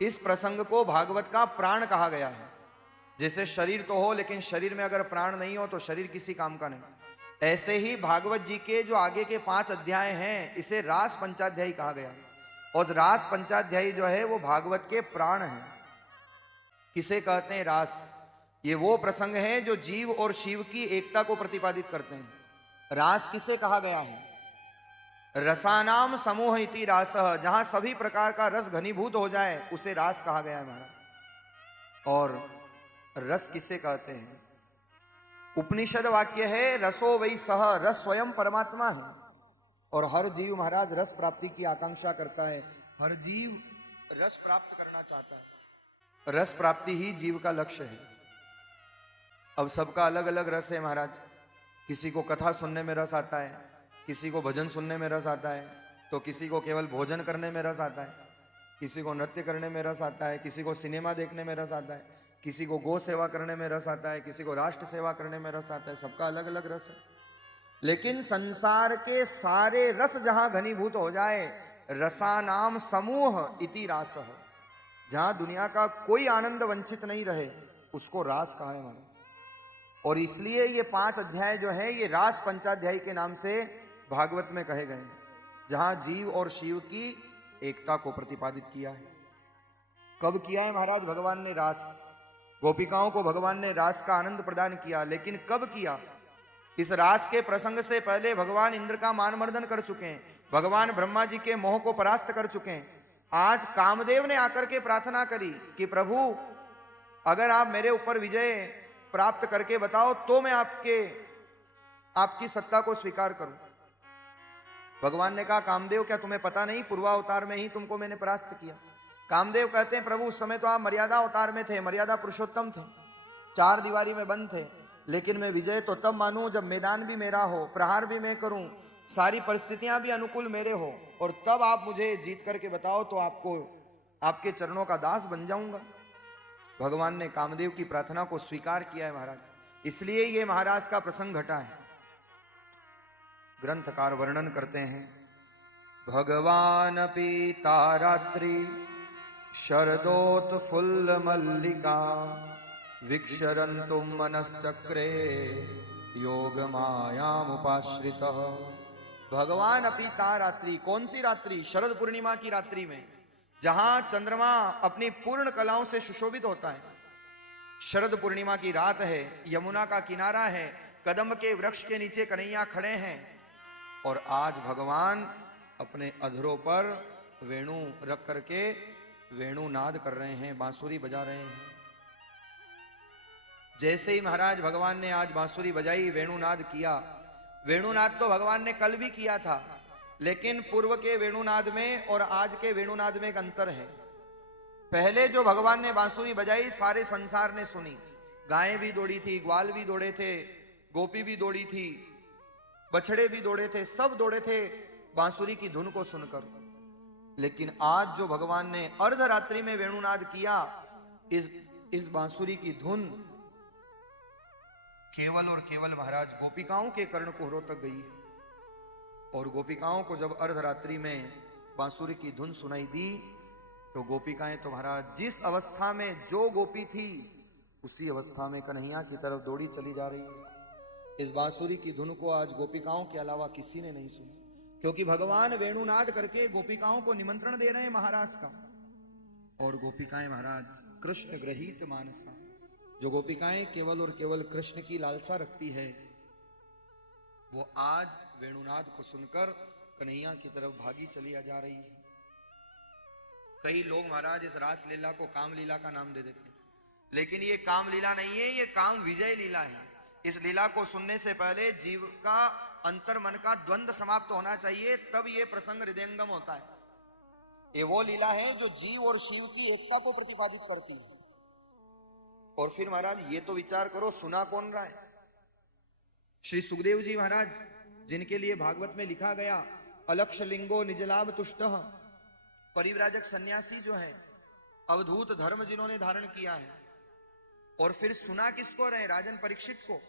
इस प्रसंग को भागवत का प्राण कहा गया है। जैसे शरीर तो हो, लेकिन शरीर में अगर प्राण नहीं हो तो शरीर किसी काम का नहीं। ऐसे ही भागवत जी के जो आगे के 5 अध्याय हैं, इसे रास पंचाध्यायी कहा गया है। और रास पंचाध्यायी जो है वो भागवत के प्राण हैं। किसे कहते हैं रास? ये वो प्रसंग है जो जीव और शिव की एकता को प्रतिपादित करते हैं। रास किसे कहा गया है? रसानाम समूह इति रासः, जहां सभी प्रकार का रस घनीभूत हो जाए उसे रास कहा गया है महाराज। और रस किसे कहते हैं? उपनिषद वाक्य है रसो वै सह, रस स्वयं परमात्मा है। और हर जीव महाराज रस प्राप्ति की आकांक्षा करता है। हर जीव रस प्राप्त करना चाहता है। रस प्राप्ति ही जीव का लक्ष्य है। अब सबका अलग अलग रस है महाराज। किसी को कथा सुनने में रस आता है, किसी को भजन सुनने में रस आता है, तो किसी को केवल भोजन करने में रस आता है, किसी को नृत्य करने में रस आता है, किसी को सिनेमा देखने में रस आता है, किसी को गौ सेवा करने में रस आता है, किसी को राष्ट्र सेवा करने में रस आता है। सबका अलग अलग रस है। लेकिन संसार के सारे रस जहां घनीभूत हो जाए, रसानाम समूह इति रासः, जहां दुनिया का कोई आनंद वंचित नहीं रहे, उसको रास कहा है महाराज। और इसलिए ये 5 अध्याय जो है ये रास पंचाध्यायी के नाम से भागवत में कहे गए हैं, जहां जीव और शिव की एकता को प्रतिपादित किया है। कब किया है महाराज भगवान ने रास? गोपिकाओं को भगवान ने रास का आनंद प्रदान किया, लेकिन कब किया? इस रास के प्रसंग से पहले भगवान इंद्र का मान मर्दन कर चुके हैं, भगवान ब्रह्मा जी के मोह को परास्त कर चुके हैं। आज कामदेव ने आकर के प्रार्थना करी कि प्रभु अगर आप मेरे ऊपर विजय प्राप्त करके बताओ तो मैं आपकी सत्ता को स्वीकार करूं। भगवान ने कहा कामदेव क्या तुम्हें पता नहीं, पूर्वावतार में ही तुमको मैंने परास्त किया। कामदेव कहते हैं प्रभु उस समय तो आप मर्यादा अवतार में थे, मर्यादा पुरुषोत्तम थे, 4 दीवारी में बंद थे, लेकिन मैं विजय तो तब मानूं जब मैदान भी मेरा हो, प्रहार भी मैं करूं, सारी परिस्थितियां भी अनुकूल मेरे हो, और तब आप मुझे जीत करके बताओ तो आपको आपके चरणों का दास बन जाऊंगा। भगवान ने कामदेव की प्रार्थना को स्वीकार किया है महाराज। इसलिए ये महाराज का प्रसंग घटा है। ग्रंथकार वर्णन करते हैं, भगवान पीता रात्रि शरदोत्फुल्ल मल्लिका विक्षरन्तुम मनश्चक्रे योग मायामुपाश्रितः। भगवान अपीता रात्रि, कौन सी रात्रि? शरद पूर्णिमा की रात्रि में, जहां चंद्रमा अपनी पूर्ण कलाओं से सुशोभित होता है। शरद पूर्णिमा की रात है, यमुना का किनारा है, कदम्ब के वृक्ष के नीचे कन्हैया खड़े हैं, और आज भगवान अपने अधरों पर वेणु रख करके वेणु नाद कर रहे हैं, बांसुरी बजा रहे हैं। जैसे ही महाराज भगवान ने आज बांसुरी बजाई, वेणुनाद किया, वेणुनाद तो भगवान ने कल भी किया था, लेकिन पूर्व के वेणुनाद में और आज के वेणुनाद में एक अंतर है। पहले जो भगवान ने बांसुरी बजाई सारे संसार ने सुनी, गायें भी दौड़ी थी, ग्वाल भी दौड़े थे, गोपी भी दौड़ी थी, बछड़े भी दौड़े थे, सब दौड़े थे बांसुरी की धुन को सुनकर। लेकिन आज जो भगवान ने अर्धरात्रि में वेणुनाद किया, इस बांसुरी की धुन केवल और केवल महाराज गोपिकाओं के कर्ण कुहरों तक गई है। और गोपिकाओं को जब अर्धरात्रि में बांसुरी की धुन सुनाई दी, तो गोपिकाएं तो महाराज जिस अवस्था में जो गोपी थी उसी अवस्था में कन्हैया की तरफ दौड़ी चली जा रही है। इस बांसुरी की धुन को आज गोपिकाओं के अलावा किसी ने नहीं सुना, क्योंकि भगवान वेणुनाद करके गोपिकाओं को निमंत्रण दे रहे हैं महाराज का। और गोपिकाएं महाराज कृष्ण ग्रहीत मानसा, जो गोपिकाएं केवल और केवल कृष्ण की लालसा रखती है, वो आज वेणुनाद को सुनकर कन्हैया की तरफ भागी चली जा रही है। कई लोग महाराज इस रास लीला को काम लीला का नाम दे देते हैं, लेकिन ये काम लीला नहीं है, ये काम विजय लीला है। इस लीला को सुनने से पहले जीव का अंतर मन का द्वंद्व समाप्त होना चाहिए, तब ये प्रसंग हृदयंगम होता है। ये वो लीला है जो जीव और शिव की एकता को प्रतिपादित करती है। और फिर महाराज ये तो विचार करो, सुना कौन रहा है? श्री सुखदेव जी महाराज, जिनके लिए भागवत में लिखा गया अलक्ष लिंगो निजलाभ तुष्टः, परिव्राजक सन्यासी जो है, अवधूत धर्म जिन्होंने धारण किया है। और फिर सुना किसको रहे? राजन परीक्षित को,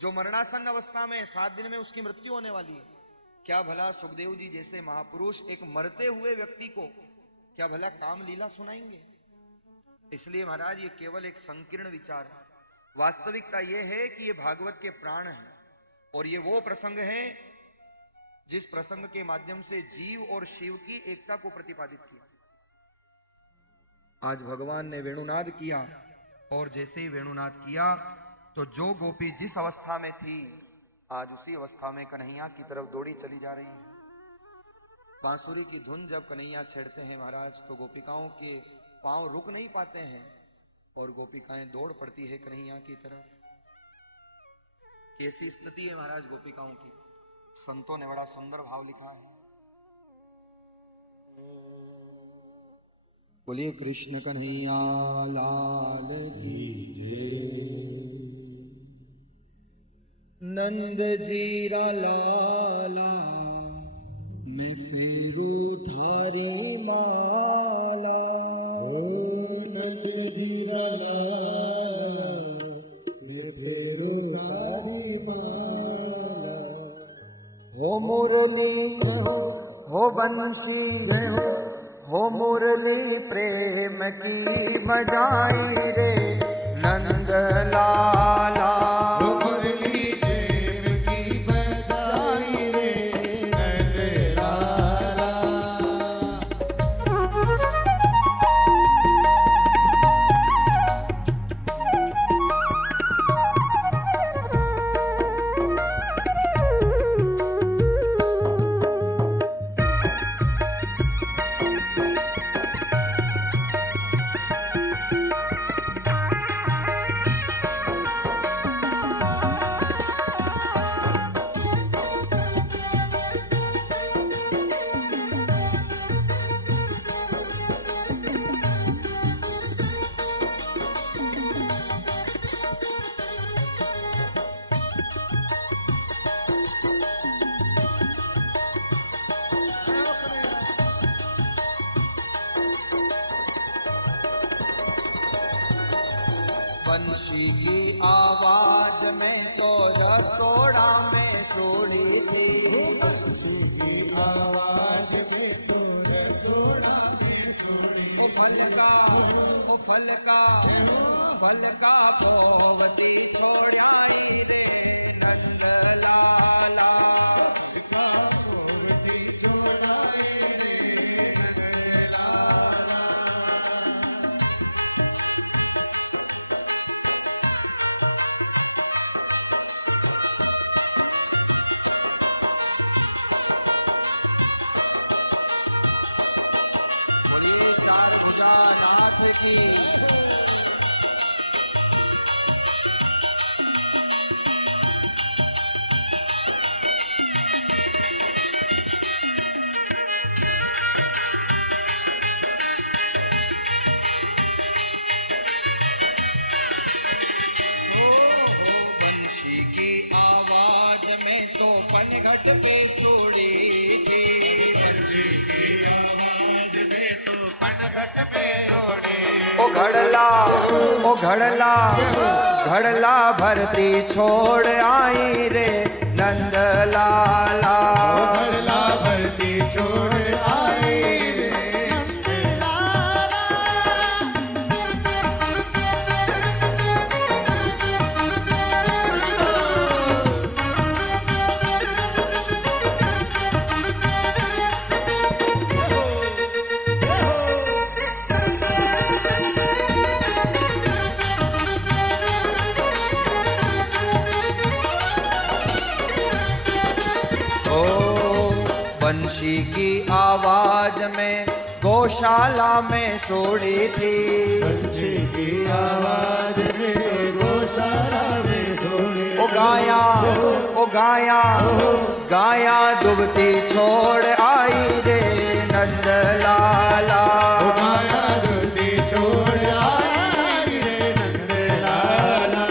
जो मरणासन अवस्था में 7 दिन में उसकी मृत्यु होने वाली है। क्या भला सुखदेव जी जैसे महापुरुष एक मरते हुए व्यक्ति को क्या भला काम लीला सुनाएंगे? इसलिए महाराज ये केवल एक संकीर्ण विचार है। वास्तविकता ये है कि ये भागवत के प्राण हैं और ये वो प्रसंग है जिस प्रसंग के माध्यम से जीव और शिव की एकता को प्रतिपादित किया। आज भगवान ने वेणुनाद किया और जैसे ही वेणुनाद किया तो जो गोपी जिस अवस्था में थी आज उसी अवस्था में कन्हैया की तरफ दौड़ी चली जा रही है। बांसुरी की धुन जब कन्हैया छेड़ते हैं महाराज तो गोपिकाओं के पांव रुक नहीं पाते हैं और गोपिकाएं दौड़ पड़ती है कन्हैया की तरफ। कैसी स्थिति है महाराज गोपिकाओं की। संतों ने बड़ा सुंदर भाव लिखा है। बोलिए कृष्ण कन्हैया लाल की जय। नंद जीरा लाला मैं फेरू थारी माला। नंद जीरा लाला मैं फेरू थारी माला। हो मुरली हो बंशी हो मुरली प्रेम की बजाई रे नंद लाला। बंशी की आवाज में तो रसोड़ा में सोड़ी थी। बंशी की आवाज में तो रसोड़ा में सोड़ी। ओ फल का भोवती छोड़ाई रे नंद लाला। चार भुजा नाथ की। बंशी की आवाज में तो पनघट पे सोड़ी थी। बंशी की आवाज में तो पनघट पे सोड़ी। ओ घड़ला भरती छोड़ आई रे नंद लाला। घड़ला भरती छोड़ आई रे नंद लाला। बंशी की आवाज में गौशाला में सोड़ी थी। बंशी की आवाज में गौशाला में सोड़ी। ओ गाया डूबती छोड़ आई रे नंद लाला। गाया डूबती छोड़ आई रे नंद लाला।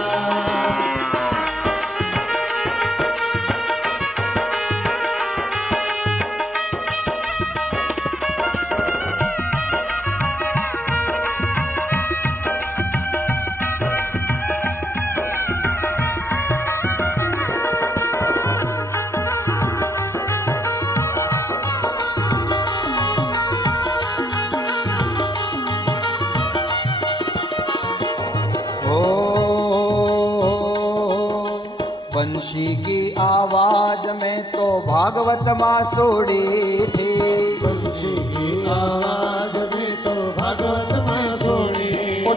बंशी की आवाज में तो भागवत मासूड़ी थी। बंशी की आवाज में तो भागवत मासूड़ी। ओ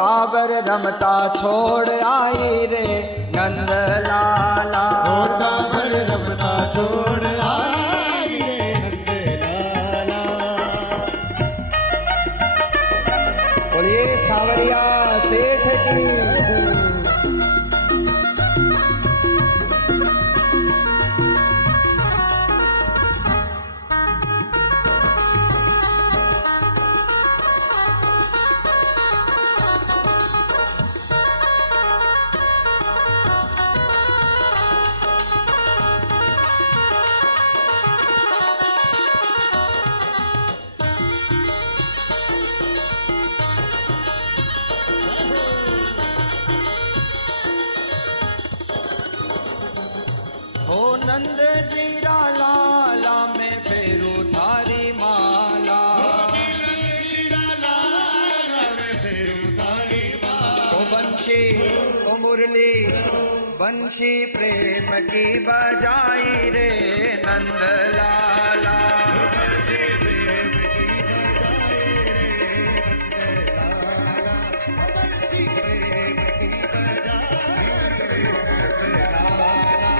टाबर रमता छोड़ आई रे नंद लाला। ओ टाबर रमता छोड़ आई रे नंद लाला। बोलिए सांवरिया सेठ की। हो नंद जीरा लाला में फेरू थारी माला। ओ बंशी ओ मुरली बंशी प्रेम की बजाई रे नंद लाला। बंशी प्रेम की बजाई रे नंद लाला। बंशी प्रेम की बजाई रे नंद लाला।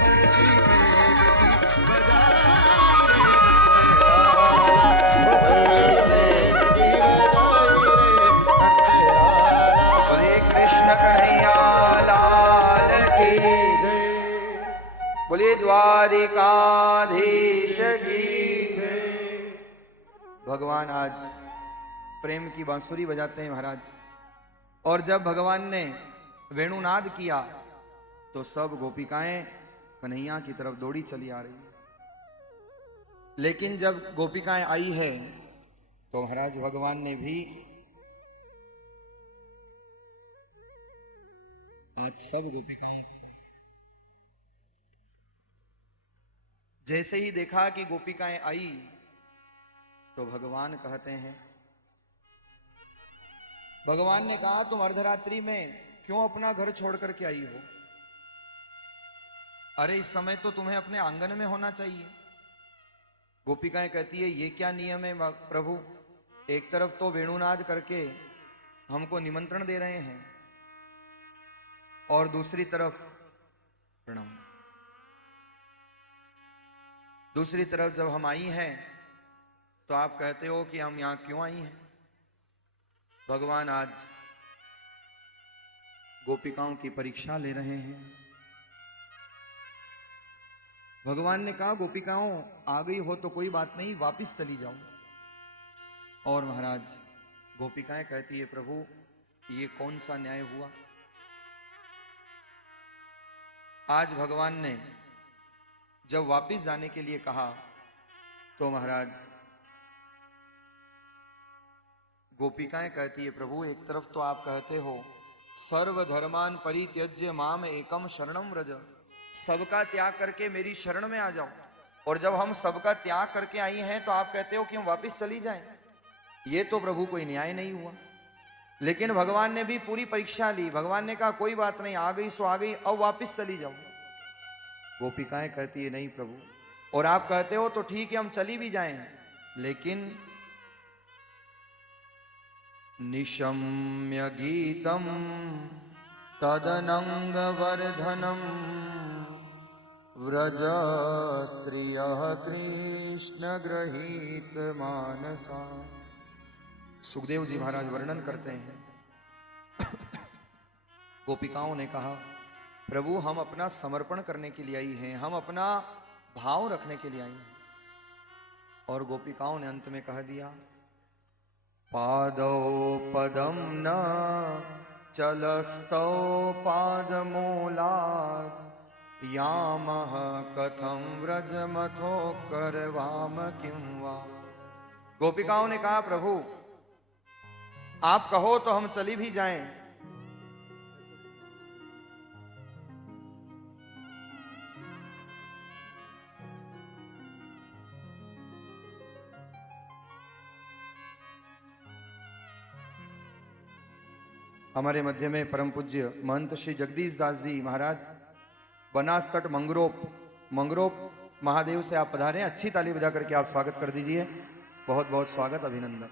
बंशी प्रेम की बजाई रे नंद लाला। बंशी प्रेम की बजाई रे नंद लाला। बोलिए कृष्ण कन्हैया लाल की जय। बोलिए द्वारिकाधीश की। भगवान आज प्रेम की बांसुरी बजाते हैं महाराज। और जब भगवान ने वेणुनाद किया तो सब गोपिकाएं कन्हैया की तरफ दौड़ी चली आ रही। लेकिन जब गोपिकाएं आई है तो महाराज भगवान ने भी आज सब गोपिकाओं को जैसे ही देखा कि गोपिकाएं आई तो भगवान कहते हैं, भगवान ने कहा तुम अर्धरात्रि में क्यों अपना घर छोड़ करके आई हो? अरे इस समय तो तुम्हें अपने आंगन में होना चाहिए। गोपिकाएं कहती है ये क्या नियम है प्रभु, एक तरफ तो वेणुनाद करके हमको निमंत्रण दे रहे हैं और दूसरी तरफ प्रणाम, दूसरी तरफ जब हम आई हैं तो आप कहते हो कि हम यहां क्यों आई हैं? भगवान आज गोपिकाओं की परीक्षा ले रहे हैं। भगवान ने कहा गोपिकाओं आ गई हो तो कोई बात नहीं, वापिस चली जाओ। और महाराज गोपिकाएं कहती है प्रभु ये कौन सा न्याय हुआ? आज भगवान ने जब वापिस जाने के लिए कहा तो महाराज गोपिकाएं कहती है प्रभु एक तरफ तो आप कहते हो सर्वधर्मान परित्यज्य माम एकम शरणम व्रज, सबका त्याग करके मेरी शरण में आ जाओ, और जब हम सबका त्याग करके आई हैं तो आप कहते हो कि हम वापिस चली जाएं। ये तो प्रभु कोई न्याय नहीं हुआ। लेकिन भगवान ने भी पूरी परीक्षा ली। भगवान ने कहा कोई बात नहीं, आ गई सो आ गई, अब वापिस चली जाओ। गोपिकाएं कहती है नहीं प्रभु, और आप कहते हो तो ठीक है हम चली भी जाएं, लेकिन निशम्य गीतम तदनंग वर्धनम व्रज स्त्रिय कृष्ण गृहीत मानसा। सुखदेव जी महाराज वर्णन करते हैं, गोपिकाओं ने कहा प्रभु हम अपना समर्पण करने के लिए आई हैं, हम अपना भाव रखने के लिए आई हैं। और गोपिकाओं ने अंत में कह दिया पादौ पदम न चलस्तौ पादमूलात् यामः कथम व्रजमथो करवाम किं वा। गोपिकाओं ने कहा प्रभु आप कहो तो हम चली भी जाएं, हमारे मध्य में परम पूज्य महंत श्री जगदीश दास जी महाराज बनास तट मंगरोप महादेव से आप पधारे। अच्छी ताली बजा करके आप स्वागत कर दीजिए। बहुत बहुत स्वागत, अभिनंदन।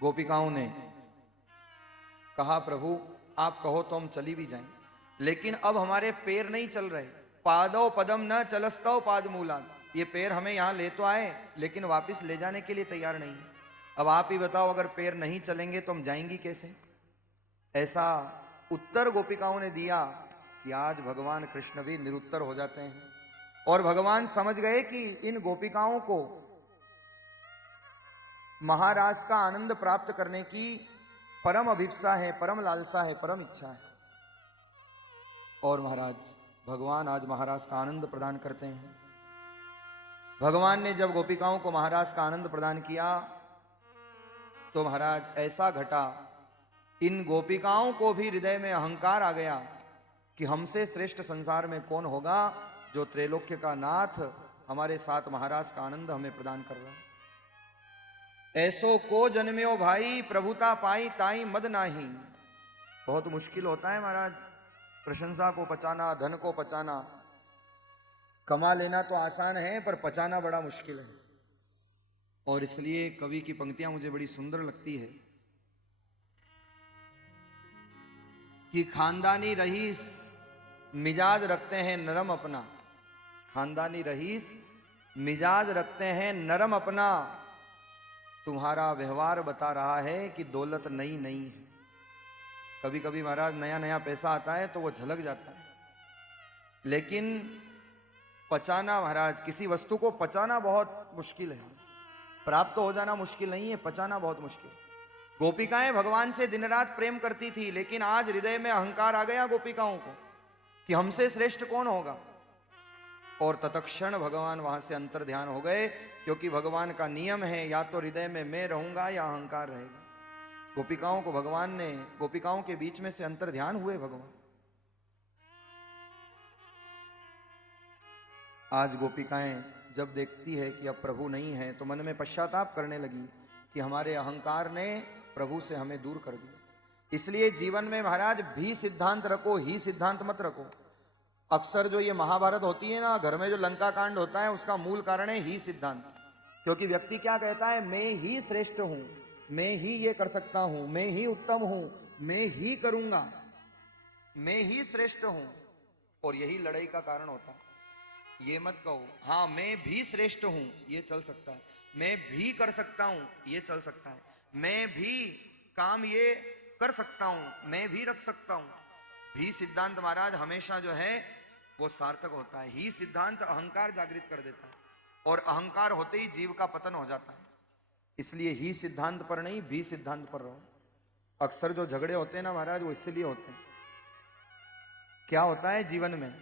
गोपिकाओं ने कहा प्रभु आप कहो तो हम चली भी जाएं, लेकिन अब हमारे पैर नहीं चल रहे। पादौ पदम न चलस्तौ पाद मूलान, ये पैर हमें यहाँ ले तो आए लेकिन वापस ले जाने के लिए तैयार नहीं। अब आप ही बताओ, अगर पैर नहीं चलेंगे तो हम जाएंगी कैसे? ऐसा उत्तर गोपिकाओं ने दिया कि आज भगवान कृष्ण भी निरुत्तर हो जाते हैं। और भगवान समझ गए कि इन गोपिकाओं को महाराज का आनंद प्राप्त करने की परम अभिप्सा है, परम लालसा है, परम इच्छा है। और महाराज भगवान आज महाराज का आनंद प्रदान करते हैं। भगवान ने जब गोपिकाओं को महाराज का आनंद प्रदान किया तो महाराज ऐसा घटा, इन गोपिकाओं को भी हृदय में अहंकार आ गया कि हमसे श्रेष्ठ संसार में कौन होगा जो त्रैलोक्य का नाथ हमारे साथ महाराज का आनंद हमें प्रदान कर रहा है। ऐसो को जन्म्यो भाई प्रभुता पाई ताई मद नाही। बहुत मुश्किल होता है महाराज प्रशंसा को पचाना, धन को पचाना। कमा लेना तो आसान है पर पचाना बड़ा मुश्किल है। और इसलिए कवि की पंक्तियां मुझे बड़ी सुंदर लगती है कि खानदानी रईस मिजाज रखते हैं नरम अपना। खानदानी रईस मिजाज रखते हैं नरम अपना, तुम्हारा व्यवहार बता रहा है कि दौलत नई नई है। कभी कभी महाराज नया नया पैसा आता है तो वो झलक जाता है, लेकिन पचाना महाराज, किसी वस्तु को पचाना बहुत मुश्किल है। प्राप्त हो जाना मुश्किल नहीं है, पचाना बहुत मुश्किल। गोपिकाएं भगवान से दिन रात प्रेम करती थी, लेकिन आज हृदय में अहंकार आ गया गोपिकाओं को कि हमसे श्रेष्ठ कौन होगा। और तत्क्षण भगवान वहां से अंतर ध्यान हो गए, क्योंकि भगवान का नियम है या तो हृदय में मैं रहूंगा या अहंकार रहेगा। गोपिकाओं को भगवान ने, गोपिकाओं के बीच में से अंतर ध्यान हुए भगवान। आज गोपिकाएं जब देखती है कि अब प्रभु नहीं है तो मन में पश्चाताप करने लगी कि हमारे अहंकार ने प्रभु से हमें दूर कर दिया। इसलिए जीवन में महाराज भी सिद्धांत रखो, ही सिद्धांत मत रखो। अक्सर जो ये महाभारत होती है ना, घर में जो लंका कांड होता है, उसका मूल कारण है ही सिद्धांत। क्योंकि व्यक्ति क्या कहता है, मैं ही श्रेष्ठ हूं, मैं ही ये कर सकता हूं, मैं ही उत्तम हूं, मैं ही करूंगा, मैं ही श्रेष्ठ हूं। और यही लड़ाई का कारण होता है। ये मत कहो हाँ मैं भी श्रेष्ठ हूं, ये चल सकता है, मैं भी कर सकता हूं, ये चल सकता है, मैं भी काम ये कर सकता हूं, मैं भी रख सकता हूं। भी सिद्धांत महाराज हमेशा जो है वो सार्थक होता है। ही सिद्धांत अहंकार जागृत कर देता है और अहंकार होते ही जीव का पतन हो जाता है। इसलिए ही सिद्धांत पर नहीं, भी सिद्धांत पर रहो। अक्सर जो झगड़े होते हैं ना महाराज, वो इसलिए होते हैं। क्या होता है जीवन में,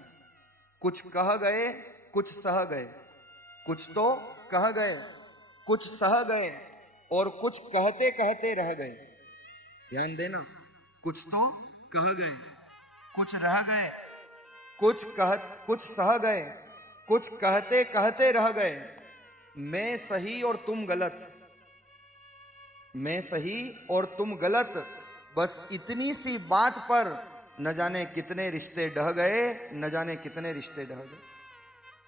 कुछ कह गए कुछ सह गए, कुछ तो कह गए कुछ सह गए और कुछ कहते कहते रह गए। ध्यान देना, कुछ तो कह गए, कुछ रह गए, कुछ सह गए, कुछ कहते कहते रह गए। मैं सही और तुम गलत, मैं सही और तुम गलत, बस इतनी सी बात पर न जाने कितने रिश्ते ढह गए, न जाने कितने रिश्ते ढह गए।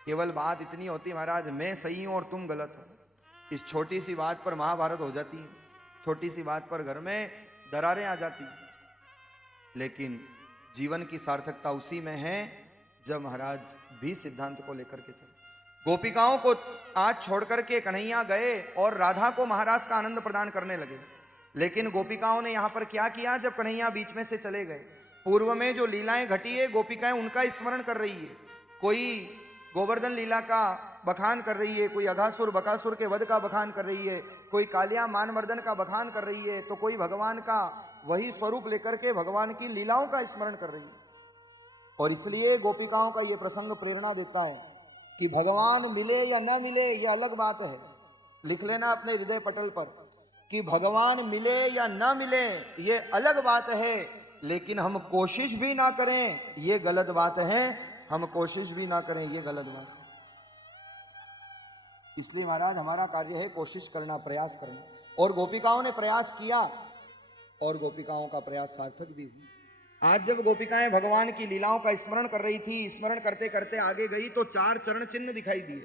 केवल बात इतनी होती महाराज, मैं सही हूं और तुम गलत हो। इस छोटी सी बात पर महाभारत हो जाती है, छोटी सी बात पर घर में दरारें आ जाती हैं। लेकिन जीवन की सार्थकता उसी में है जब महाराज भी सिद्धांत को लेकर के चले। गोपिकाओं को आज छोड़कर के कन्हैया गए और राधा को महाराज का आनंद प्रदान करने लगे। लेकिन गोपिकाओं ने यहां पर क्या किया जब कन्हैया बीच में से चले गए? पूर्व में जो लीलाएं घटी है, गोपिकाएं उनका स्मरण कर रही है। कोई गोवर्धन लीला का बखान कर रही है, कोई अघासुर बकासुर के वध का बखान कर रही है, कोई कालिया मानवर्धन का बखान कर रही है, तो कोई भगवान का वही स्वरूप लेकर के भगवान की लीलाओं का स्मरण कर रही है। और इसलिए गोपिकाओं का यह प्रसंग प्रेरणा देता है कि भगवान मिले या न मिले यह अलग बात है। लिख लेना अपने हृदय पटल पर कि भगवान मिले या न मिले ये अलग बात है, लेकिन हम कोशिश भी ना करें ये गलत बात है। हम कोशिश भी ना करें ये गलत बात है। इसलिए महाराज हमारा कार्य है कोशिश करना, प्रयास करना। और गोपिकाओं ने प्रयास किया और गोपिकाओं का प्रयास सार्थक भी हुआ। आज जब गोपिकाएं भगवान की लीलाओं का स्मरण कर रही थी, स्मरण करते करते आगे गई तो 4 चरण चिन्ह दिखाई दिए।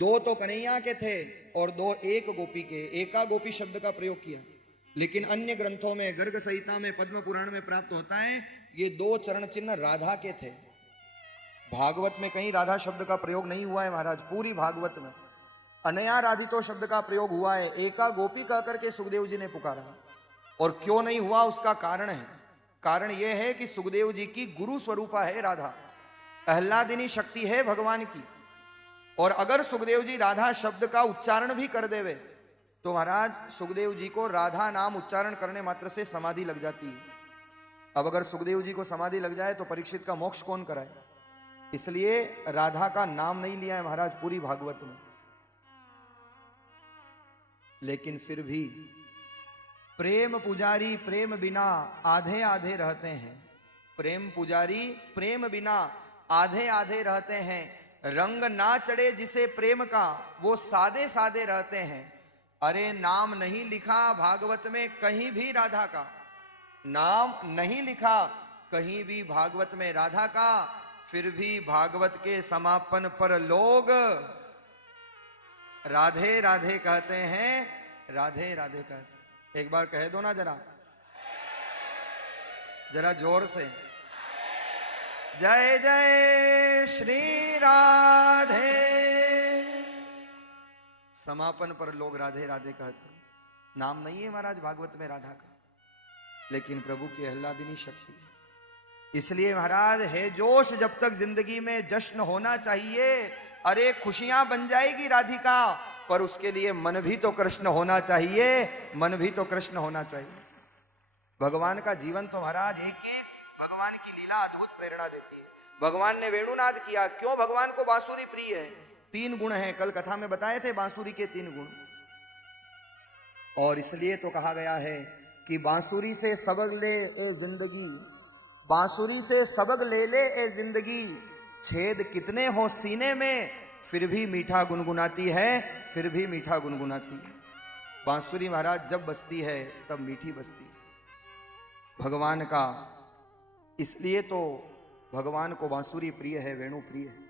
2 तो कन्हैया के थे और 2 एक गोपी के। एका गोपी शब्द का प्रयोग किया, लेकिन अन्य ग्रंथों में, गर्ग संहिता में, पद्म पुराण में प्राप्त होता है ये 2 चरण चिन्ह राधा के थे। भागवत में कहीं राधा शब्द का प्रयोग नहीं हुआ है महाराज। पूरी भागवत में अनया राधितो शब्द का प्रयोग हुआ है। एका गोपी कहकर के सुखदेव जी ने पुकारा। और क्यों नहीं हुआ उसका कारण है। कारण यह है कि सुखदेव जी की गुरु स्वरूपा है राधा, आह्लादिनी शक्ति है भगवान की। और अगर सुखदेव जी राधा शब्द का उच्चारण भी कर देवे तो महाराज सुखदेव जी को राधा नाम उच्चारण करने मात्र से समाधि लग जाती है। अब अगर सुखदेव जी को समाधि लग जाए तो परीक्षित का मोक्ष कौन कराए। इसलिए राधा का नाम नहीं लिया है महाराज पूरी भागवत में। लेकिन फिर भी प्रेम पुजारी प्रेम बिना आधे आधे रहते हैं। प्रेम पुजारी प्रेम बिना आधे आधे रहते हैं। रंग ना चढ़े जिसे प्रेम का वो सादे सादे रहते हैं। अरे नाम नहीं लिखा भागवत में कहीं भी राधा का, नाम नहीं लिखा कहीं भी भागवत में राधा का, फिर भी भागवत के समापन पर लोग राधे राधे कहते हैं, राधे राधे कहते हैं। एक बार कह दो ना जरा जोर से, जय जय श्री राधे। समापन पर लोग राधे राधे कहते हैं। नाम नहीं है महाराज भागवत में राधा का, लेकिन प्रभु की आह्लादिनी शक्ति है। इसलिए महाराज है जोश जब तक जिंदगी में जश्न होना चाहिए। अरे खुशियां बन जाएगी राधिका, पर उसके लिए मन भी तो कृष्ण होना चाहिए, मन भी तो कृष्ण होना चाहिए। भगवान का जीवन तो महाराज एक एक भगवान की लीला अद्भुत प्रेरणा देती है। भगवान ने वेणुनाद किया, क्यों भगवान को बांसुरी प्रिय है। 3 गुण हैं, कल कथा में बताए थे बांसुरी के 3 गुण। और इसलिए तो कहा गया है कि बांसुरी से सबक ले ए जिंदगी, बांसुरी से सबक ले ले ए जिंदगी। छेद कितने हो सीने में फिर भी मीठा गुनगुनाती है, फिर भी मीठा गुनगुनाती है। बांसुरी महाराज जब बजती है तब मीठी बजती है भगवान का। इसलिए तो भगवान को बांसुरी प्रिय है, वेणु प्रिय है।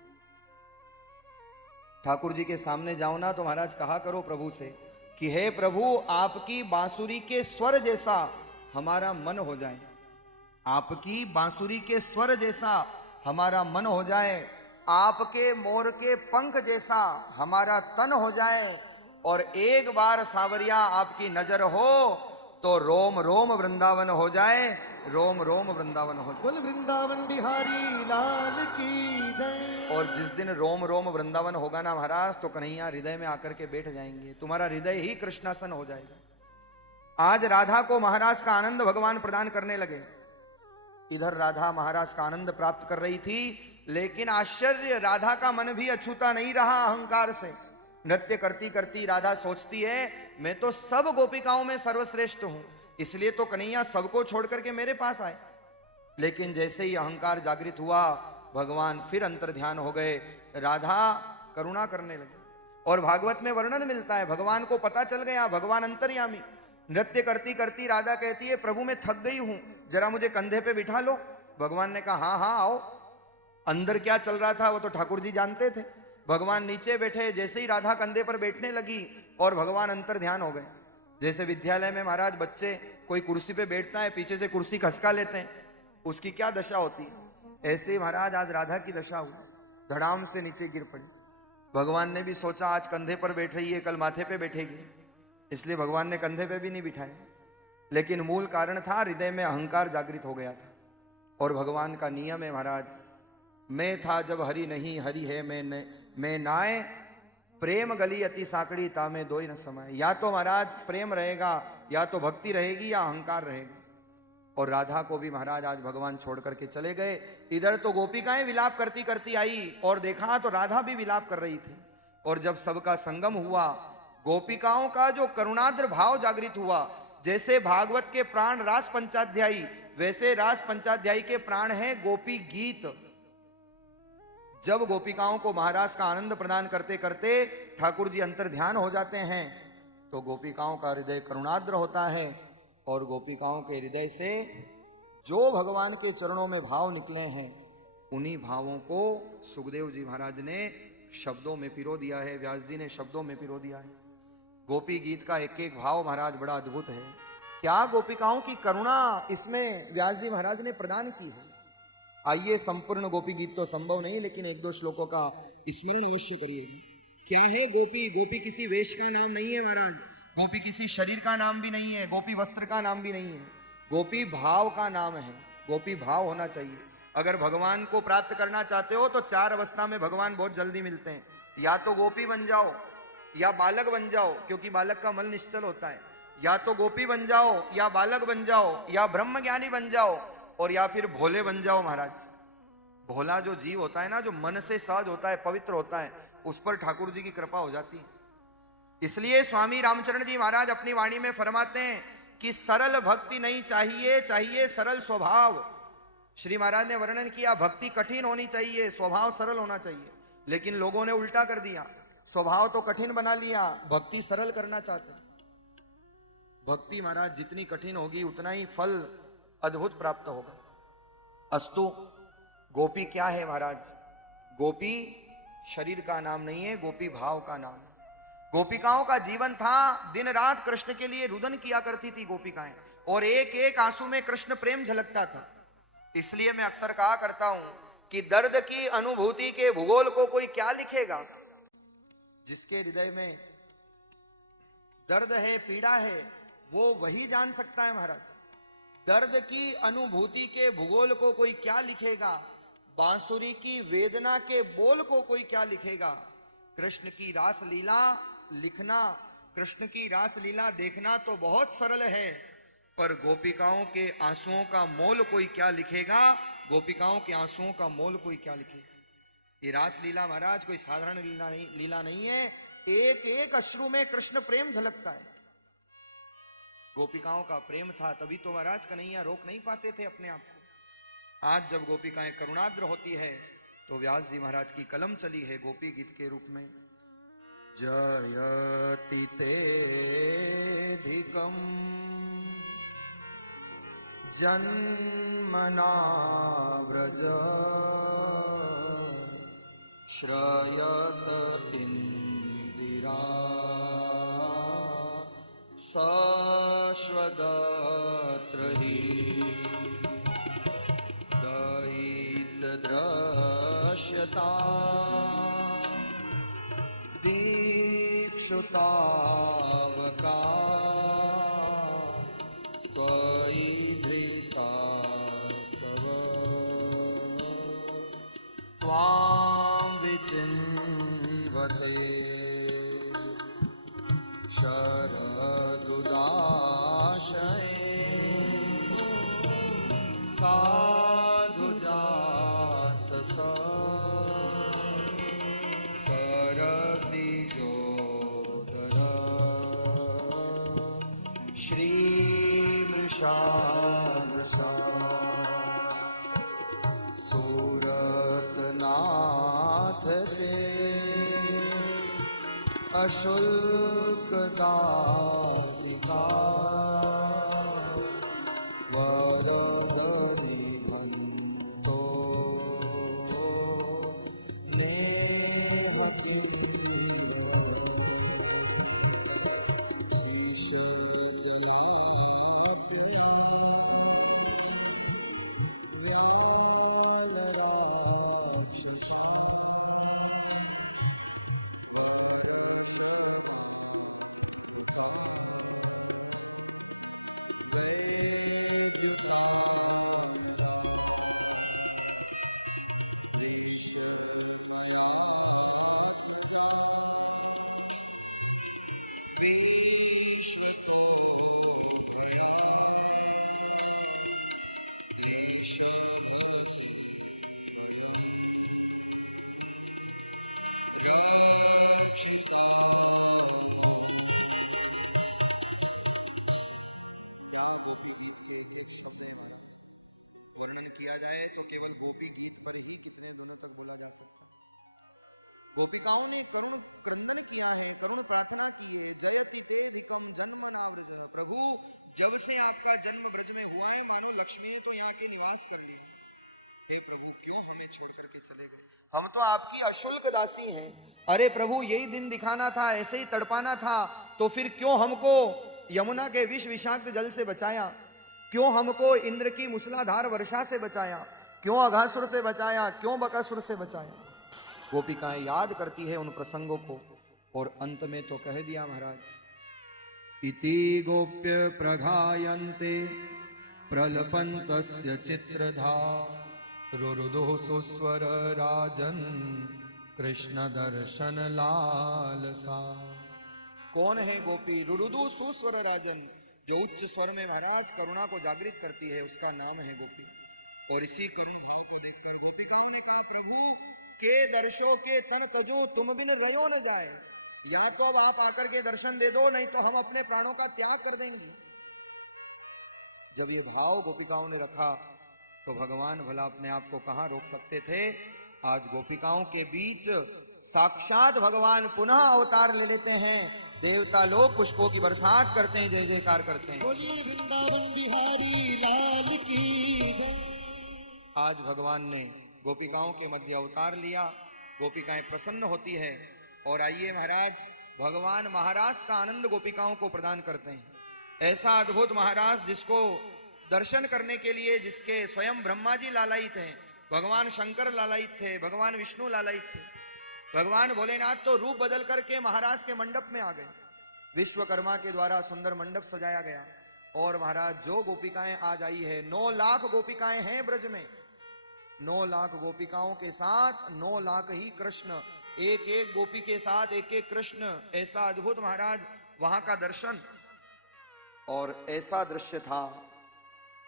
ठाकुर जी के सामने जाओ ना तो महाराज कहा करो प्रभु से कि हे प्रभु आपकी बांसुरी के स्वर जैसा हमारा मन हो जाए, आपकी बांसुरी के स्वर जैसा हमारा मन हो जाए, आपके मोर के पंख जैसा हमारा तन हो जाए, और एक बार सावरिया आपकी नजर हो तो रोम रोम वृंदावन हो जाए, रोम रोम वृंदावन हो जाए। बोल वृंदावन बिहारी लाल की जय। और जिस दिन रोम रोम वृंदावन होगा ना महाराज तो कन्हैया हृदय में आकर के बैठ जाएंगे, तुम्हारा हृदय ही कृष्णासन हो जाएगा। आज राधा को महाराज का आनंद भगवान प्रदान करने लगे। इधर राधा महाराज का आनंद प्राप्त कर रही थी, लेकिन आश्चर्य राधा का मन भी अछूता नहीं रहा अहंकार से। नृत्य करती करती राधा सोचती है मैं तो सब गोपिकाओं में सर्वश्रेष्ठ हूं, इसलिए तो कन्हैया सबको छोड़ करके मेरे पास आए। लेकिन जैसे ही अहंकार जागृत हुआ भगवान फिर अंतर ध्यान हो गए, राधा करुणा करने लगे। और भागवत में वर्णन मिलता है, भगवान को पता चल गया, भगवान अंतर्यामी। नृत्य करती करती राधा कहती है प्रभु मैं थक गई हूं, जरा मुझे कंधे पे बिठा लो। भगवान ने कहा हाँ हाँ आओ। अंदर क्या चल रहा था वो तो ठाकुर जी जानते थे। भगवान नीचे बैठे, जैसे ही राधा कंधे पर बैठने लगी और भगवान अंतर ध्यान हो गए। जैसे विद्यालय में महाराज बच्चे कोई कुर्सी पे बैठता है, पीछे से कुर्सी खसका लेते हैं, उसकी क्या दशा होती है, ऐसे महाराज आज राधा की दशा हुई, धड़ाम से नीचे गिर पड़ी। भगवान ने भी सोचा आज कंधे पर बैठ रही है, कल माथे पे बैठेगी, इसलिए भगवान ने कंधे पे भी नहीं बिठाया। लेकिन मूल कारण था हृदय में अहंकार जागृत हो गया था। और भगवान का नियम है महाराज, मैं था जब हरि नहीं, हरि है मैं नाए, प्रेम गली अति साकड़ी तामे दो ही न समय। या तो महाराज प्रेम रहेगा, या तो भक्ति रहेगी, या अहंकार रहेगा। और राधा को भी महाराज आज भगवान छोड़ करके चले गए। इधर तो गोपिकाएं विलाप करती करती आई और देखा तो राधा भी विलाप कर रही थी। और जब सबका संगम हुआ, गोपिकाओं का जो करुणाद्र भाव जागृत हुआ, जैसे भागवत के प्राण रास पंचाध्यायी, वैसे रास पंचाध्यायी के प्राण हैं गोपी गीत। जब गोपिकाओं को महाराज का आनंद प्रदान करते करते ठाकुर जी अंतर ध्यान हो जाते हैं तो गोपिकाओं का हृदय करुणाद्र होता है और गोपिकाओं के हृदय से जो भगवान के चरणों में भाव निकले हैं उन्हीं भावों को सुखदेव जी महाराज ने शब्दों में पिरो दिया है, व्यास जी ने शब्दों में पिरो दिया है। गोपी गीत का एक एक भाव महाराज बड़ा अद्भुत है। क्या गोपिकाओं की करुणा इसमें व्यास जी महाराज ने प्रदान की है। आइए, संपूर्ण गोपी गीत तो संभव नहीं, लेकिन एक दो श्लोकों का स्मरण अवश्य करिएगा। क्या है गोपी? गोपी किसी वेश का नाम नहीं है महाराज, गोपी किसी शरीर का नाम भी नहीं है, गोपी वस्त्र का नाम भी नहीं है, गोपी भाव का नाम है। गोपी भाव होना चाहिए। अगर भगवान को प्राप्त करना चाहते हो तो चार अवस्था में भगवान बहुत जल्दी मिलते हैं। या तो गोपी बन जाओ, या बालक बन जाओ, क्योंकि बालक का मल निश्चल होता है, या तो गोपी बन जाओ, या बालक बन जाओ, या ब्रह्म ज्ञानी बन जाओ, और या फिर भोले बन जाओ महाराज। भोला जो जीव होता है ना, जो मन से सहज होता है, पवित्र होता है, उस पर ठाकुर जी की कृपा हो जाती है। इसलिए स्वामी रामचरण जी महाराज अपनी वाणी में फरमाते हैं कि सरल भक्ति नहीं चाहिए, चाहिए सरल स्वभाव। श्री महाराज ने वर्णन किया, भक्ति कठिन होनी चाहिए, स्वभाव सरल होना चाहिए। लेकिन लोगों ने उल्टा कर दिया, स्वभाव तो कठिन बना लिया, भक्ति सरल करना चाहते हैं। भक्ति महाराज जितनी कठिन होगी उतना ही फल अद्भुत प्राप्त होगा। अस्तु, गोपी क्या है महाराज? गोपी शरीर का नाम नहीं है, गोपी भाव का नाम है। गोपिकाओं का जीवन था, दिन रात कृष्ण के लिए रुदन किया करती थी गोपिकाएं, और एक एक आंसू में कृष्ण प्रेम झलकता था। इसलिए मैं अक्सर कहा करता हूं कि दर्द की अनुभूति के भूगोल को कोई क्या लिखेगा। जिसके हृदय में दर्द है, पीड़ा है, वो वही जान सकता है महाराज। दर्द की अनुभूति के भूगोल को कोई क्या लिखेगा, बांसुरी की वेदना के बोल को कोई क्या लिखेगा। कृष्ण की रास लीला लिखना, कृष्ण की रास लीला देखना तो बहुत सरल है, पर गोपिकाओं के आंसुओं का मोल कोई क्या लिखेगा, गोपिकाओं के आंसुओं का मोल कोई क्या लिखेगा। ये रास लीला महाराज कोई साधारण लीला नहीं है। एक एक अश्रु में कृष्ण प्रेम झलकता है। गोपिकाओं का प्रेम था, तभी तो महाराज कन्हैया रोक नहीं पाते थे अपने आप को। आज जब गोपिकाएं करुणाद्र होती है तो व्यास जी महाराज की कलम चली है गोपी गीत के रूप में। जयति तेधिकम जन्मना व्रज श्रयत इंदिरा सश्वदत्र हि दयित दृश्यता दीक्षुतावका स्त्वयि धृता सव त्वां विचिन्वते शरदुदाशये साधुजात सरसिजोदर श्रीमृषादृशा सूरतनाथ के अशुल्क दासिका वरदनि हन्तो नेह किं ईश जलाप्यया व्याल राक्षसा वर्षमारुता वैद्युतानला विषमयात्मजा विश्वतो भया दृशभते वयम् रक्षितामो। क्या गोपी गीत के एक एक शब्द है महाराज। वर्णन किया जाए तो केवल गोपी गीत पर ही कितने दिनों तक बोला जा सकता है। गोपिकाओं ने करुण क्रंदन किया है, करुण प्रार्थना की है। जयति तेधिकम जन्म नाव्रज, प्रभु जब से आपका जन्म ब्रज में हुआ है मानो लक्ष्मी ने तो यहाँ के निवास कर लिया। हे प्रभु क्यों हमें छोड़ करके चले गए, हम तो आपकी अशुल्क दासी हैं। अरे प्रभु यही दिन दिखाना था, ऐसे ही तड़पाना था, तो फिर क्यों हमको यमुना के विष विषाक्त जल से बचाया, क्यों हमको इंद्र की मूसलाधार वर्षा से बचाया, क्यों अघासुर से बचाया, क्यों बकासुर से बचाया। गोपिकाएं याद करती है उन प्रसंगों को और अंत में तो कह दिया महाराज, इति गोप्य प्रघायन्ते प्रलपन्तस्य चित्रधा रुरुदुः सुस्वर राजन कृष्ण दर्शन लालसा। कौन है गोपी? रुरुदु सुस्वर राजन, जो उच्च स्वर में महाराज करुणा को जागृत करती है, उसका नाम है गोपी। और इसी करुण भाव को देखकर गोपिकाओं ने कहा, प्रभु के दर्शो के तन तजू तुम बिन रयो न जाए, या तो अब आप आकर के दर्शन दे दो, नहीं तो हम अपने प्राणों का त्याग कर देंगी। जब ये भाव गोपिकाओं ने रखा तो भगवान भला अपने आप को कहां रोक सकते थे। आज गोपिकाओं के बीच साक्षात भगवान पुनः अवतार ले लेते हैं। देवता लोग पुष्पों की बरसात करते हैं, जय जयकार करते हैं। बोलिए वृंदावन बिहारी लाल की जय। आज भगवान ने गोपिकाओं के मध्य अवतार लिया, गोपिकाएं प्रसन्न होती है। और आइए महाराज, भगवान महाराज का आनंद गोपिकाओं को प्रदान करते हैं। ऐसा अद्भुत महाराज जिसको दर्शन करने के लिए, जिसके स्वयं ब्रह्मा जी लालायित हैं, भगवान शंकर लालायित थे, भगवान विष्णु लालायित थे, भगवान भोलेनाथ तो रूप बदल करके महाराज के मंडप में आ गए। विश्वकर्मा के द्वारा सुंदर मंडप सजाया गया। और महाराज जो गोपिकाएं आज आई है, 9 लाख गोपिकाएं हैं ब्रज में। 9 लाख गोपिकाओं के साथ 9 लाख ही कृष्ण, एक एक गोपी के साथ एक एक कृष्ण। ऐसा अद्भुत महाराज वहां का दर्शन। और ऐसा दृश्य था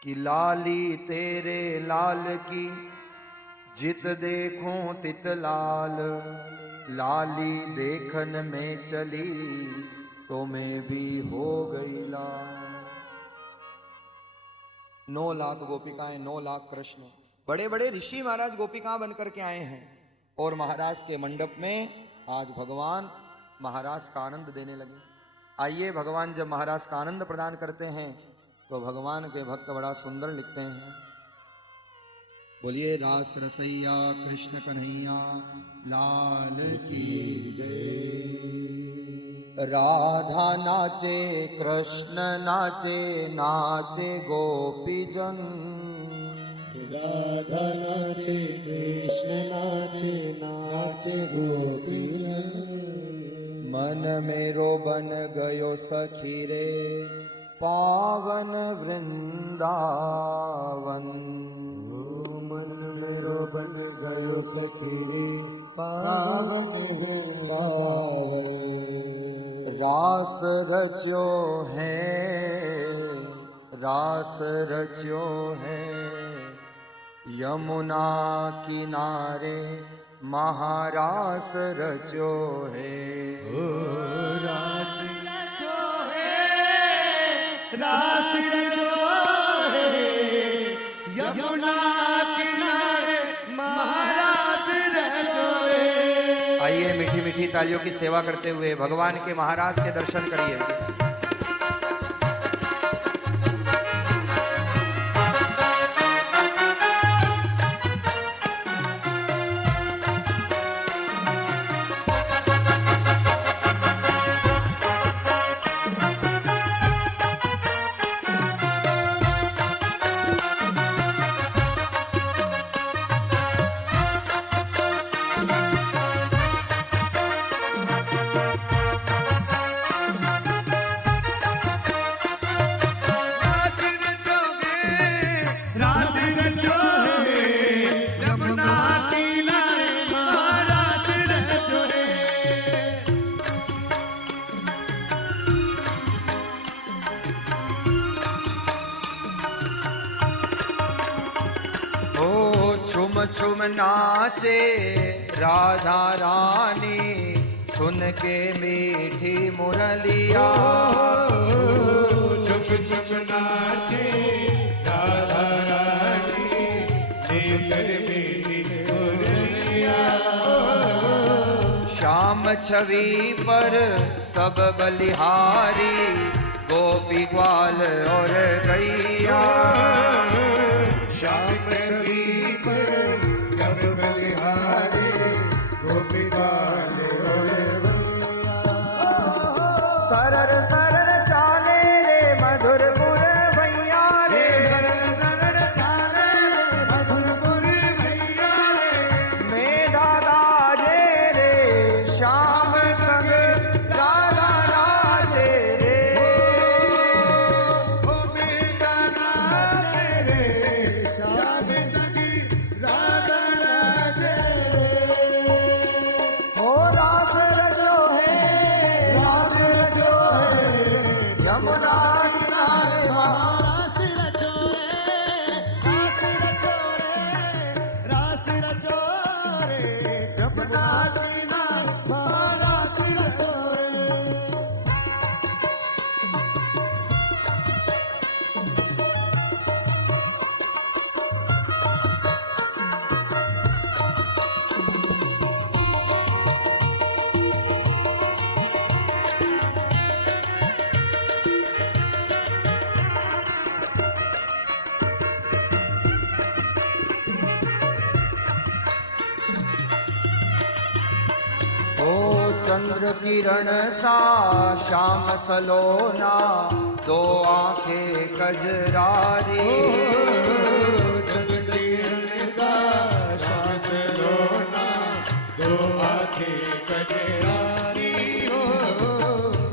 कि लाली तेरे लाल की जित देखूं तित लाल, लाली देखन में चली तो मैं भी हो गई लाल। 9 लाख गोपिकाएं, 9 लाख कृष्ण। बड़े बड़े ऋषि महाराज गोपिकाएं बनकर के आए हैं। और महाराज के मंडप में आज भगवान महाराज का आनंद देने लगे। आइए, भगवान जब महाराज का आनंद प्रदान करते हैं तो भगवान के भक्त बड़ा सुंदर लिखते हैं। बोलिए रास रसैया कृष्ण कन्हैया लाल की जय। राधा नाचे कृष्ण नाचे, नाचे गोपीजन। राधा नाचे कृष्ण नाचे, नाचे गोपीजन। मन मेरो बन गयो सखी रे पावन वृंदावन। मन मेरो बन गयो सखी रे पावन वृंदावन। रास रच्यो है, रास रच्यो है यमुना किनारे, महारास रच्यो है। ओ रास रच्यो है, रास रच्यो है यमुना किनारे, महारास रच्यो है। आइए मीठी मीठी तालियों की सेवा करते हुए भगवान के महाराज के दर्शन करिए। झुम नाचे राधा रानी, सुन के मीठी मुरलिया। झुम झुम नाचे राधा रानी, छवि पर सब बलिहारी, गोपी ग्वाल और गैया। श्याम छवि पर सब बलिहारी, गोपी ग्वाल और गैया। सरर सरर चाले रे मधुरपुर भैया रे, सरर चाले रे मधुरपुर भैया रे। मेधा गाजे रे श्याम संग राधा नाचे रे। ओ मेरा नाचे रे, श्याम संगी राधा नाचे रे। हो रास रजो है, रास रजो है, यमुना किनारे वहाँ। रास रचो रे, रास रचो रे, रास रचो रे, यमुना किनारे रास रचो रे। ओ चंद्र किरण सा श्याम सलोना, दो आंखें कजरारी। चंद्र किरण सा शांत लोना, दो आंखें कजरारी हो।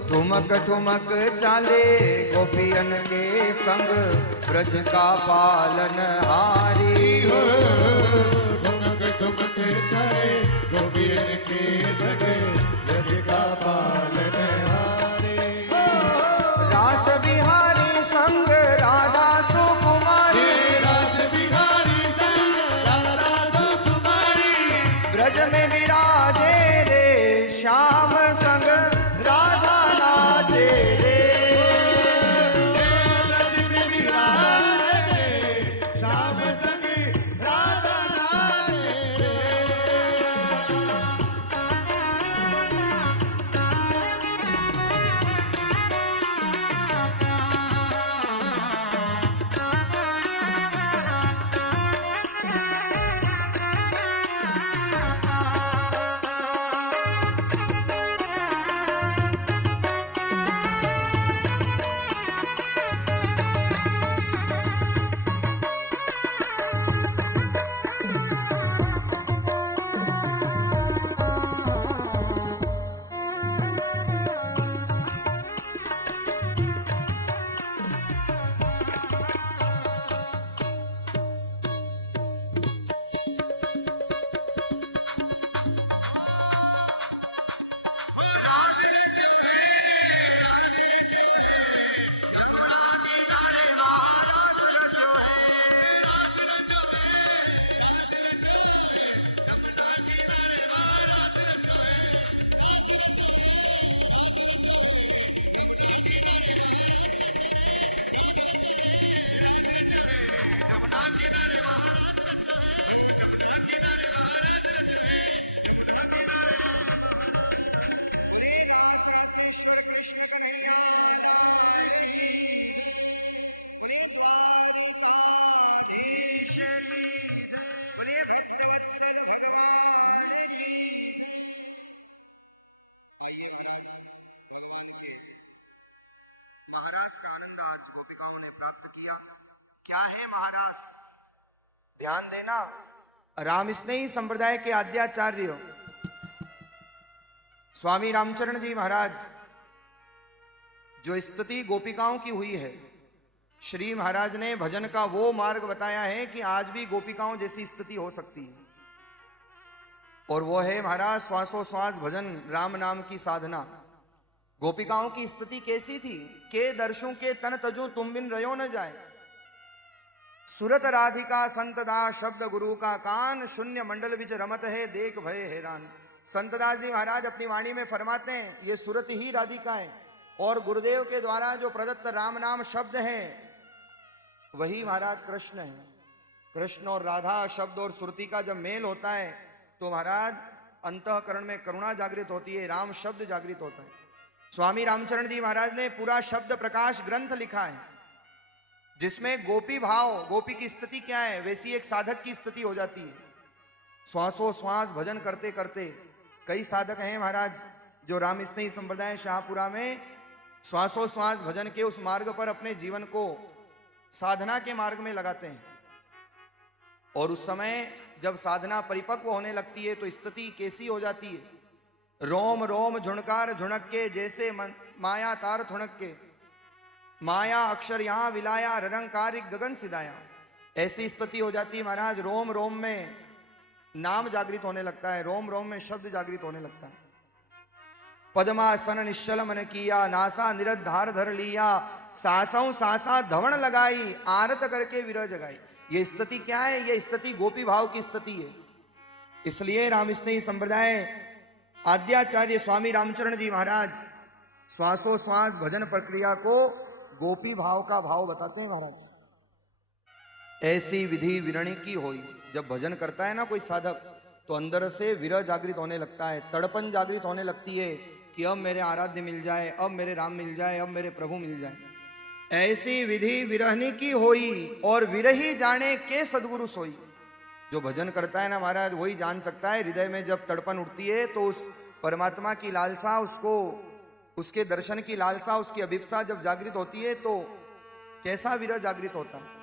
ठुमक ठुमक चाले गोपियन के संग, ब्रज का पालन हारी। ठुमक ठुमक चले गोपियन के संग, ब्रज का पालन हारे। रास बिहारी संग राधा सुकुमारी, रास बिहारी संग राधा सुकुमारी। ब्रज में विराजे रे श्याम संग राधा नाचे रे। ब्रज में विराजे, श्याम संगी राधा नाचे रे। रास रचो है, रास रचो है, यमुना किनारे वहाँ रास रचो है। रास रचो है, रास रचो है, यमुना किनारे वहाँ रास रचो है। रास रचो है, रास रचो है, यमुना किनारे वहाँ रास रचो है। रास रचो है, रास रचो है, यमुना किनारे वहाँ रास रचो है। ओ यमुना किनारे वहाँ रास रचो है, यमुना किनारे बोले रास रासेश्वर कृष्ण कन्हैया लाल की, बोले द्वारिकाधीश की, बोले भक्तवत्सल भगवान की। आइए महाराज, भगवान के महारास का आनंद आज गोपिकाओं ने प्राप्त किया। क्या है महारास? ध्यान देना, रामस्नेही संप्रदाय के आद्याचार्य स्वामी रामचरण जी महाराज जो स्तुति गोपिकाओं की हुई है, श्री महाराज ने भजन का वो मार्ग बताया है कि आज भी गोपिकाओं जैसी स्तुति हो सकती है। और वो है महाराज श्वासोश्वास भजन, राम नाम की साधना। गोपिकाओं की स्तुति कैसी थी? के दर्शों के तन तजू तुम बिन रयो न जाए, सुरत राधिका संतदा शब्द गुरु का कान, शून्य मंडल विच रमत है देख भय हैरान। संतदास जी महाराज अपनी वाणी में फरमाते हैं ये सुरत ही राधिका है, और गुरुदेव के द्वारा जो प्रदत्त राम नाम शब्द है वही महाराज कृष्ण है। कृष्ण और राधा शब्द और श्रुति का जब मेल होता है तो महाराज अंतःकरण में करुणा जागृत होती है, राम शब्द जागृत होता है। स्वामी रामचरण जी महाराज ने पूरा शब्द प्रकाश ग्रंथ लिखा है, जिसमें गोपी भाव, गोपी की स्थिति क्या है वैसी एक साधक की स्थिति हो जाती है। श्वासों श्वास भजन करते करते, कई साधक हैं महाराज जो राम स्नेही संप्रदाय शाहपुरा में श्वासों श्वास भजन के उस मार्ग पर अपने जीवन को साधना के मार्ग में लगाते हैं, और उस समय जब साधना परिपक्व होने लगती है तो स्थिति कैसी हो जाती है, रोम रोम झुणकार झुणक के, जैसे माया तार थुणक के, माया अक्षर यहां विलाया, ररंकारिक गगन सिदाया, ऐसी स्थिति हो जाती है महाराज। रोम रोम में नाम जागृत होने लगता है, रोम रोम में शब्द जागृत होने लगता है। पद्मासन निश्चल मन किया, नासा निरधार धर लिया, सासों सासा धवण लगाई, आरत करके विरह जगाई। ये स्थिति क्या है? ये स्थिति गोपी भाव की स्थिति है। इसलिए राम स्नेही संप्रदाय आद्याचार्य स्वामी रामचरण जी महाराज श्वासों श्वास भजन प्रक्रिया को गोपी भाव का भाव बताते हैं महाराज। ऐसी विधि विरणी की होई, जब भजन करता है ना कोई साधक तो अंदर से विरह जागृत होने लगता है, तड़पन जागृत होने लगती है कि अब मेरे आराध्य मिल जाए, अब मेरे राम मिल जाए, अब मेरे प्रभु मिल जाए। ऐसी विधि विरहनी की होई, और विरही जाने के सदगुरु सोई। जो भजन करता है ना महाराज वही जान सकता है, हृदय में जब तड़पन उठती है तो उस परमात्मा की लालसा, उसको उसके दर्शन की लालसा, उसकी अभिप्सा जब जागृत होती है तो कैसा विरह जागृत होता है।